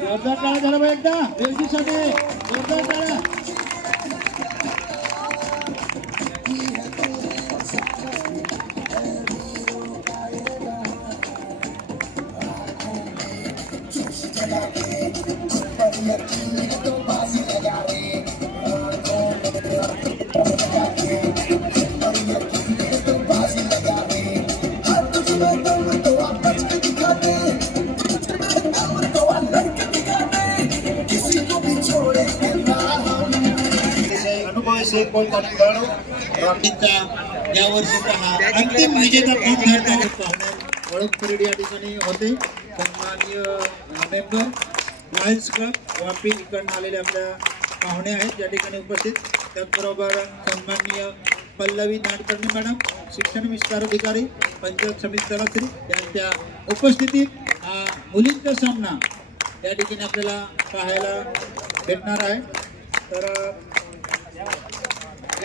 जोरदार टाळा झाला बा एकदा वेलजीसाठी जोरदार टाळा. या वर्षीचा हा अंतिम विजेता ओळख परेड या ठिकाणी होते. सन्माननीय मेंबर लायन्स क्लब वापी इकडून आलेले आपल्या पाहुणे आहेत या ठिकाणी उपस्थित. त्याचबरोबर सन्माननीय पल्लवी नाडकर्णी मॅडम शिक्षण विस्तार अधिकारी पंचायत समिती तलासरी यांच्या उपस्थितीत हा मुलींचा सामना या ठिकाणी आपल्याला पाहायला भेटणार आहे. तर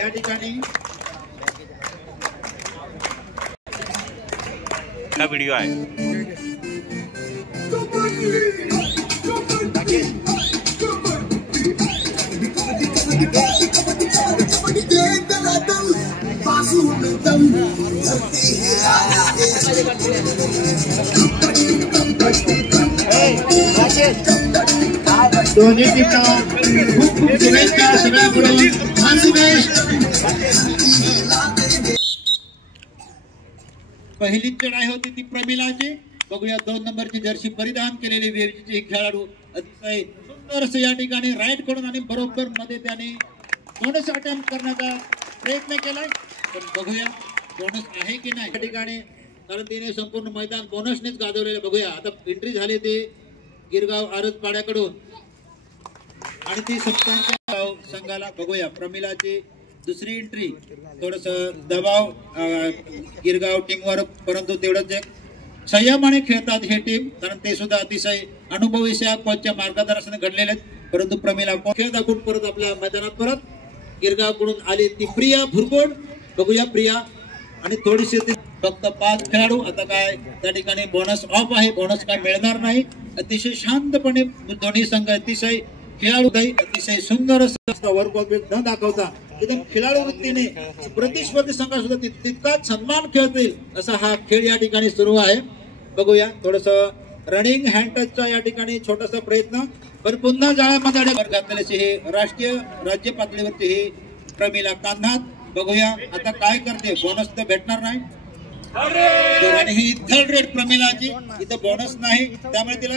या ठिकाणी हा व्हिडिओ आहे. दोन्ही टीमला खूप खूप शुभेच्छा सगळ्याकडून. पहिली चढाई होती ती प्रमिलाची. बघूया 2 नंबरची जर्सी परिधान केलेले वेवजीचे खेळाडू अतिशय सुंदर असं या ठिकाणी राईट कडून आणि बरोबर मध्ये त्याने बोनस अटेम्प्ट करण्याचा प्रयत्न केलाय. पण बघूया बोनस आहे की नाही या ठिकाणी, कारण तिने संपूर्ण मैदान बोनसनेच गाजवलेलं. बघूया आता एंट्री झाली ते गिरगाव आरजपाड्याकडून आणि ती सप्तांच्या संघाला. बघूया प्रमिलाची दुसरी एंट्री. थोडस दबाव गिरगाव टीमवर, परंतु तेवढंच एक संयमाने खेळतात हे टीम, कारण ते सुद्धा अतिशय अनुभवी कोचच्या मार्गदर्शनाने घडलेले आहेत. परंतु प्रमिला खेळ दाखवून परत आपल्या मैदानात परत गिरगावकडून आली ती प्रिया भुरकोड. बघूया प्रिया आणि थोडीशी फक्त 5 खेळाडू. आता काय त्या ठिकाणी बोनस ऑफ आहे, बोनस काय मिळणार नाही. अतिशय शांतपणे दोन्ही संघ अतिशय खेळाडू अतिशय सुंदर असं वर्क न दाखवता एकदम खेळाडू वृत्तीने प्रतिस्पर्धी संघ सुद्धा तितकाच सन्मान खेळतील असा हा खेळ या ठिकाणी सुरू आहे. बघूया थोडस रनिंग हँड टचचा या ठिकाणी छोटासा प्रयत्न, पण पुन्हा जाळ्यामध्ये घातलेले हे राष्ट्रीय राज्य पातळीवरती हे प्रमिला कान्हात. बघूया आता काय करते, बोनस तर भेटणार नाही आणि ही थर्ड रेट प्रमिलाची, इथं बोनस नाही त्यामुळे तिला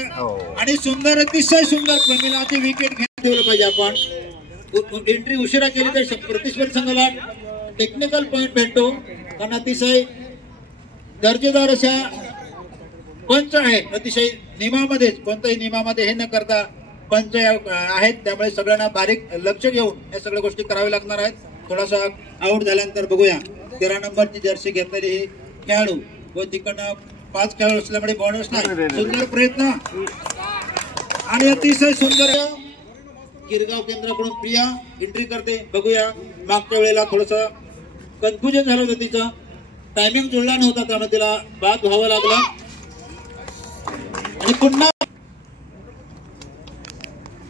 आणि सुंदर अतिशय सुंदर प्रमिलाची विकेट घेऊन ठेवलं पाहिजे आपण. एंट्री उशिरा केली तर प्रतिस्पर्धी संघाला टेक्निकल पॉइंट भेटतो, कारण अतिशय दर्जेदार अशा पंच आहेत. अतिशय नियमामध्येच कोणत्याही नियमामध्ये हे न करता पंच आहेत, त्यामुळे सगळ्यांना बारीक लक्ष घेऊन या सगळ्या गोष्टी कराव्या लागणार आहेत. थोडासा आउट झाल्यानंतर बघूया 13 नंबरची जर्सी घेतलेली हे खेळाडू व तिकडनं 5 खेळाडू असल्यामुळे बोनस नाही. सुंदर प्रयत्न आणि अतिशय सुंदर गिरगाव केंद्राकडून प्रिया एंट्री करते. बघूया मागच्या वेळेला थोडस कन्फ्युजन झालं होतं, तिचं टायमिंग जुळला नव्हता त्यामुळे तिला बाद व्हावं लागलं. आणि पुन्हा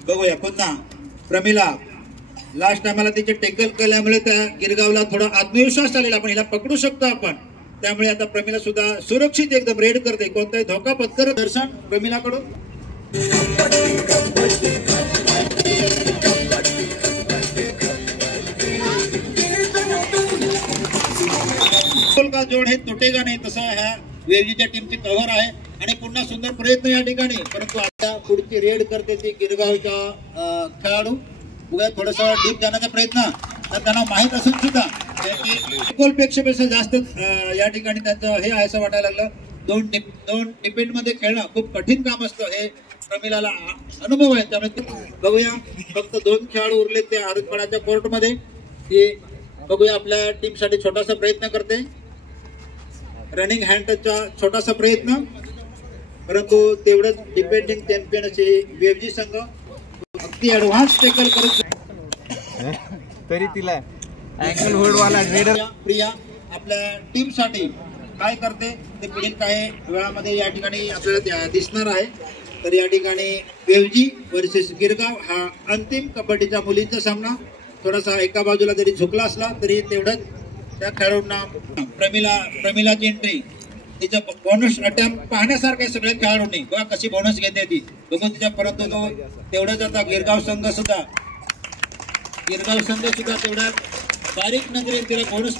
बघूया पुन्हा प्रमिला लास्ट टायमाला तिचे टेकल केल्यामुळे त्या गिरगावला थोडा आत्मविश्वास आलेला, आपण हिला पकडू शकतो आपण. त्यामुळे आता प्रमिला सुद्धा सुरक्षित एकदम रेड करते, कोणताही धोका पत्कर दर्शन प्रमिलाकडून. का जोड हे तुटेगा नाही तसं ह्या वेवजीच्या टीमची कव्हर आहे. आणि पुन्हा सुंदर प्रयत्न या ठिकाणी, परंतु आता पुढची रेड करते ती गिरगावचा खेळाडू. बघा थोडंसं डीप जाण्याचा प्रयत्न, तर त्यांना माहीत असून सुद्धा गोलपेक्षा जास्त या ठिकाणी त्यांचं हे आहे असं वाटायला लागलं. दोन डिपेंड मध्ये खेळणं खूप कठीण काम असतं, हे प्रमिलाला अनुभव आहे. त्यामुळे बघूया फक्त 2 खेळाडू उरले ते आरतपाड्याच्या कोर्टमध्ये. ते बघूया आपल्या टीमसाठी छोटासा प्रयत्न करते, रनिंग हँड टचचा छोटासा प्रयत्न, परंतु तेवढंच डिपेंडिंग चॅम्पियन असे वेवजी संघ अगदी ऍडव्हान्स टेकल करत तरी तिला अँगल होल्ड वाला रेडर प्रिया आपल्या टीम साठी काय करते ते पुढील काही वेळामध्ये या ठिकाणी आपल्याला दिसणार आहे. तर या ठिकाणी वेवजी वर्सेस गिरगाव हा अंतिम कबड्डीचा मुलींचा सामना. थोडासा एका बाजूला जरी झुकला असला तरी तेवढंच त्या खेळाडूंना प्रमिलाची एंट्री तिचा बोनस अटेम्प्ट पाहण्यासारखे सगळे खेळाडूंनी बघा कशी बोनस घेते ती बघून तिच्या परंतु तो तेवढंच आता गिरगाव संघ सुद्धा तेवढ्या बारीक नजरेत तिला बोनस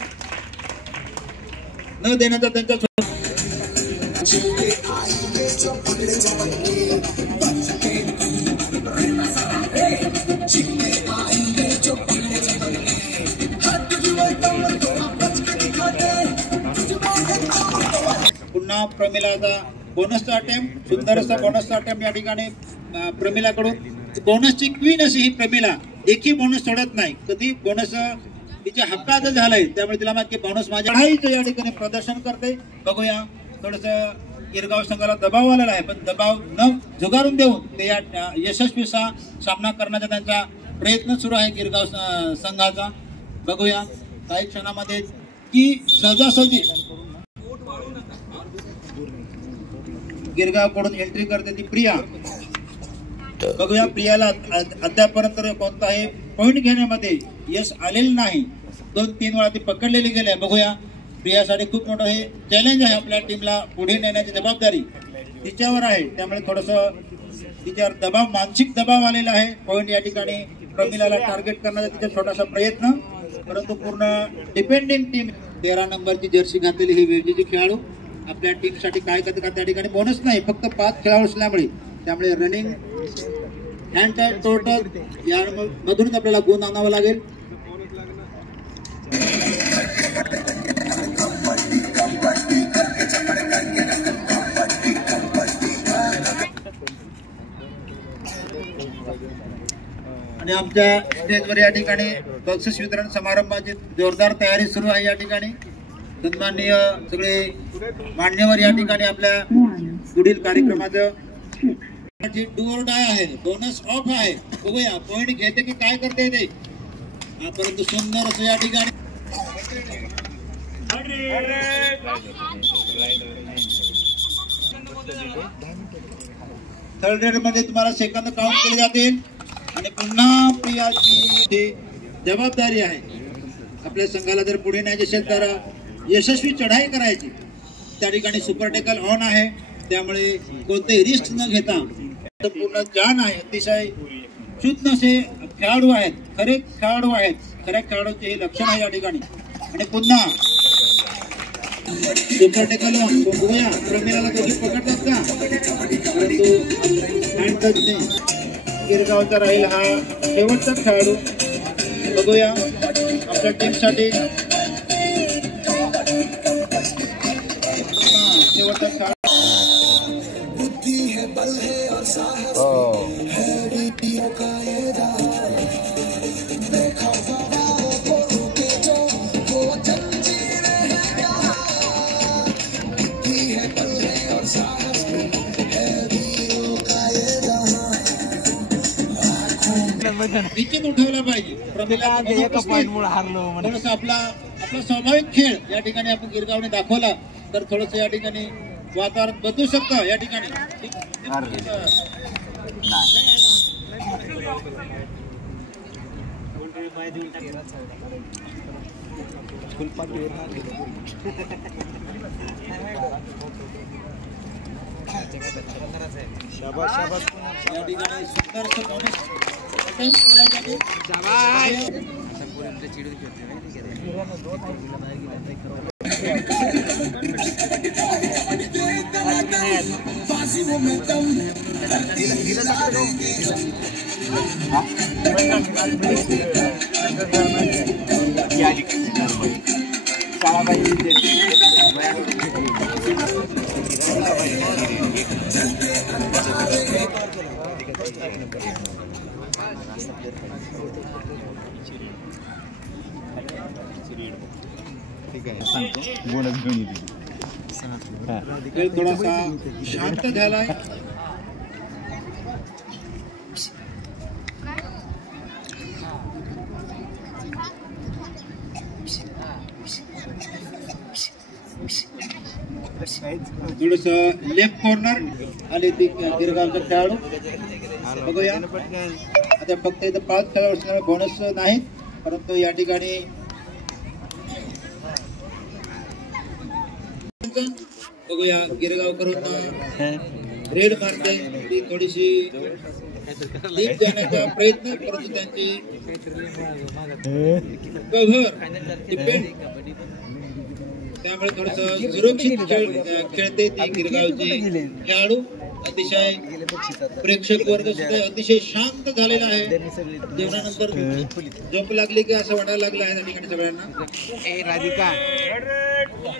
न देण्याचा त्यांचा पुन्हा प्रमिलाचा बोनसचा अटेम्प्ट सुंदर असा बोनसचा अटेम्प्ट या ठिकाणी प्रमिलाकडून. बोनसची क्वीन अशी ही प्रमिला एकही बोनस सोडत नाही. कधी बोनस तिच्या हक्कात झालंय त्यामुळे तिला माहिती बोनस माझ्या चढाईचं या ठिकाणी प्रदर्शन करते. बघूया थोडस गिरगाव संघाला दबाव आलेला आहे पण दबाव न झुगारून देऊन ते या यशस्वी सामना करण्याचा त्यांचा प्रयत्न सुरू आहे गिरगाव संघाचा. बघूया काही क्षणामध्ये की सहजासहजी गिरगावकडून एंट्री करते ती प्रिया. बघूया प्रियाला अद्यापर्यंत कोणताही पॉइंट घेण्यामध्ये यश आलेलं नाही. 2-3 वेळा ती पकडलेली गेली आहे. बघूया प्रियासाठी खूप मोठं हे चॅलेंज आहे. आपल्या टीमला पुढे नेण्याची जबाबदारी तिच्यावर आहे त्यामुळे थोडंसं तिच्यावर दबाव मानसिक दबाव आलेला आहे. पॉइंट या ठिकाणी प्रमिलाला टार्गेट करण्याचा तिचा छोटासा प्रयत्न परंतु पूर्ण डिपेंडिंग टीम 13 नंबरची जर्सी घातलेली ही वेवजीची खेळाडू आपल्या टीमसाठी काय करते का त्या ठिकाणी बोनस नाही फक्त 5 खेळाडू असल्यामुळे त्यामुळे रनिंग हँड टोटल यामधूनच आपल्याला गुण आणावा लागेल. आणि आमच्या स्टेजवर या ठिकाणी बक्षीस वितरण समारंभाची जोरदार तयारी सुरू आहे. या ठिकाणी सन्माननीय सगळे मान्यवर या ठिकाणी आपल्या पुढील कार्यक्रमाचं डू और डाय आहे. बोनस ऑफ आहे. बघूया पॉइंट घेते की काय करते ते परंतु सुंदर असं या ठिकाणी थर्ड रेड मध्ये तुम्हाला सेकंद काउंट केले जातील आणि पुन्हा प्रियाची जबाबदारी आहे. आपल्या संघाला जर पुढे न्यायचे असेल तर यशस्वी चढाई करायची. त्या ठिकाणी सुपर टेकल ऑन आहे त्यामुळे कोणतेही रिस्क न घेता पूर्ण जान आहे. अतिशय शुद्ध असे खेळाडू आहेत. खरे खेळाडू आहेत. खऱ्या खेळाडूचे हे लक्षण आहे या ठिकाणी. आणि पुन्हा सुपर टेकल ऑन. बघूया प्रमिलाला दोघी पकडतात का परंतु हँड टच नाही. गिरगावचा राहील हा शेवटचा खेळाडू. बघूया आपल्या टीमसाठी शेवटचा खेळाडू निश्चित उठवला पाहिजे. थोडस आपला स्वाभाविक खेळ या ठिकाणी आपण गिरगावने दाखवला तर थोडस या ठिकाणी वातावरण बदलू शकतं. या ठिकाणी या ठिकाणी सुंदर बोनस केला जातो. थोडासा शांत झालाय. थोडस लेफ्ट कॉर्नर आले ती गिरगावचा खेळाडू बघूया. आता फक्त इथं 5 खेळाडू असल्यामुळे बोनस नाही, परंतु या ठिकाणी बघूया गिरगावकरांना रेड मारते ती थोडीशी डीप जाण्याचा प्रयत्न, परंतु त्यांची कव्हर डिपेंड, त्यामुळे थोडस सुरक्षित खेळते ती गिरगावची खेळाडू. अतिशय प्रेक्षक वर्ग सुद्धा अतिशय शांत झालेला आहे. जेवणानंतर झोप लागली की असं वाटायला लागलं आहे त्या ठिकाणी सगळ्यांना.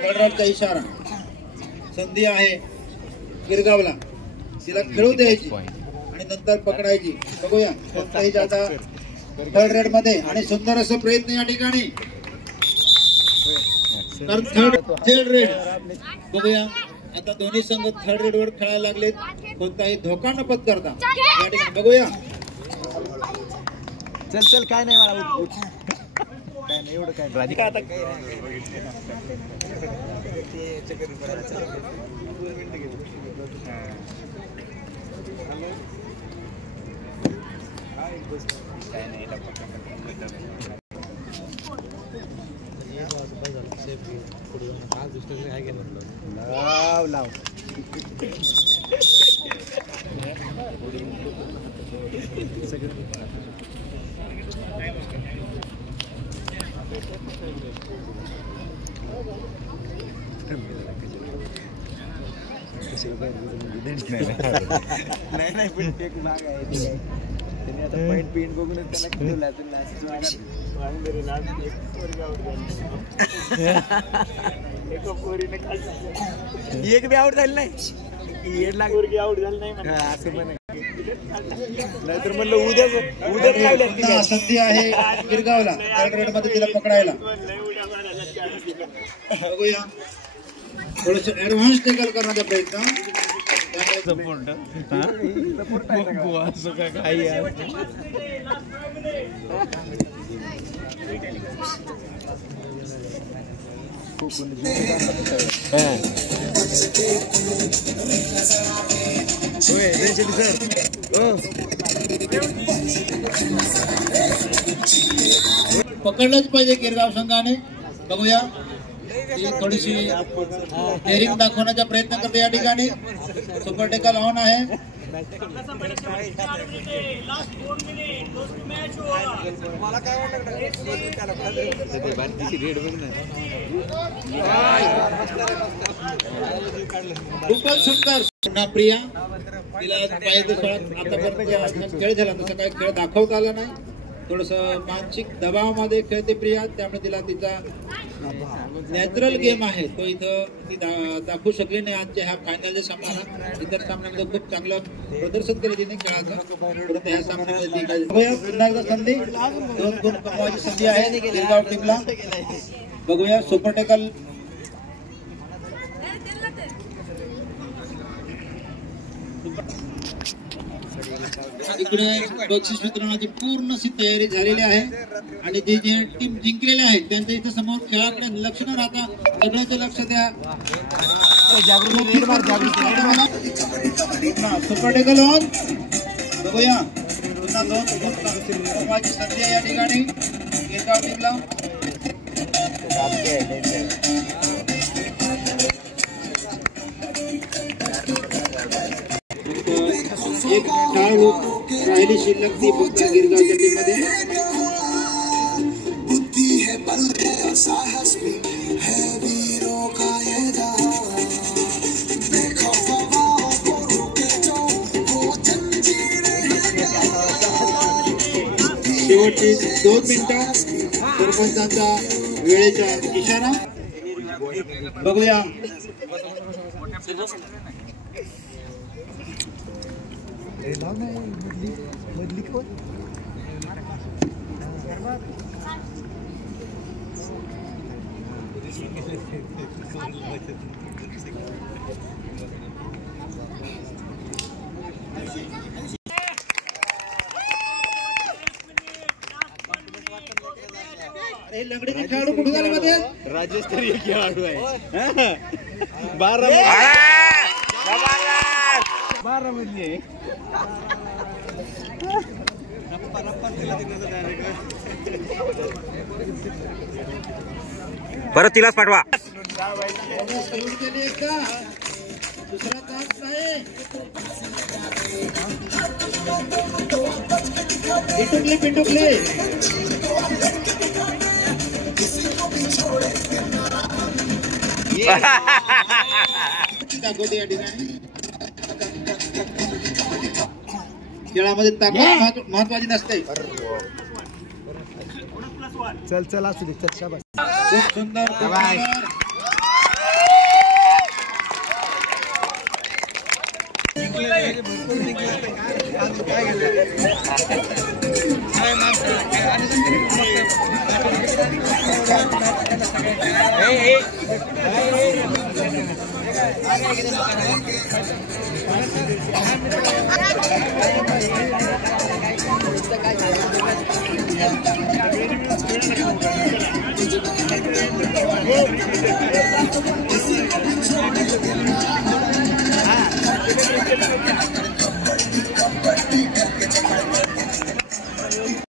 कडराडचा इशारा, संधी आहे गिरगावला, तिला खेळू द्यायची आणि नंतर पकडायची. बघूया कोणताही जाता थर्ड रेड मध्ये आणि सुंदर असं प्रयत्न या ठिकाणी. थर्ड रेड बघूया. आता दोन्ही संघ थर्ड रेड वर खेळायला लागलेत, कोणताही धोका न पत्करता या ठिकाणी. बघूया चल काय नाही मला काय नाही एवढं काय राधिका आता लाव नाही पण एक भाग आहे त्याने आता पॉइंट पिंट बघूनच त्याला ठेवला एक बी आउट झाली नाही, 1 लाख आउट झालं नाही असं पण नाहीतर म्हणलं उद्याच लागल्या. संधी आहे गिरगावला थर्ड रेड मध्ये तिला पकडायला. बघूया थोडस ऍडव्हान्स टेकल करण्याचा प्रयत्न. पकडलंच पाहिजे गिरगाव संघाने. बघूया थोडीशी डेअरिंग दाखवण्याचा प्रयत्न करते या ठिकाणी. सुपर टेकल ऑन आहे. खूपच सुंदर. पुन्हा प्रिया तिला पाहिजे आतापर्यंत खेळ झाला तसा काही खेळ दाखवता आला नाही. थोडस मानसिक दबावामध्ये खेळते प्रिया, त्यामुळे तिला तिचा नॅचरल गेम आहे तो इथं ती दाखवू शकली नाही. आजच्या ह्या फायनलच्या सामन्याला इतर सामन्यामध्ये खूप चांगलं प्रदर्शन केलं तिने खेळाचं, परंतु ह्या सामन्यामध्ये पुन्हा एकदा संधी 2 गुण कमवायची संधी आहे गिरगाव टीमला. बघूया सुपर टेकल इकडे बक्षीस वितरणाची पूर्ण तयारी झालेली आहे आणि जे जे टीम जिंकलेले आहेत त्यांच्या इथं समोर खेळाकडे लक्ष न राहता सगळ्याचं लक्ष द्या. सुपर टेकल ऑन. बघूया पुन्हा 2 गुण कमवायची संधी आहे या ठिकाणी गिरगाव टीमला. एक खेळाडू राहिली शिल्लक ती फक्त गिरगावच्या टीम मध्ये. शेवटची 2 मिनिटं सरपंचांचा वेळेचा इशारा. बघूया बदली कोण अरे लंगडीचे खेळाडू कुठे झाले मध्ये राज्यस्तरीय खेळाडू आहे. 12 म्हणजे परत तिलाच पाठवा. दुसरा चान्स नाही. पिटुकले दाखवते या ठिकाणी. खेळामध्ये ताकद महत्वाची नसते. चल असू दे. चल शाबास. खूप सुंदर.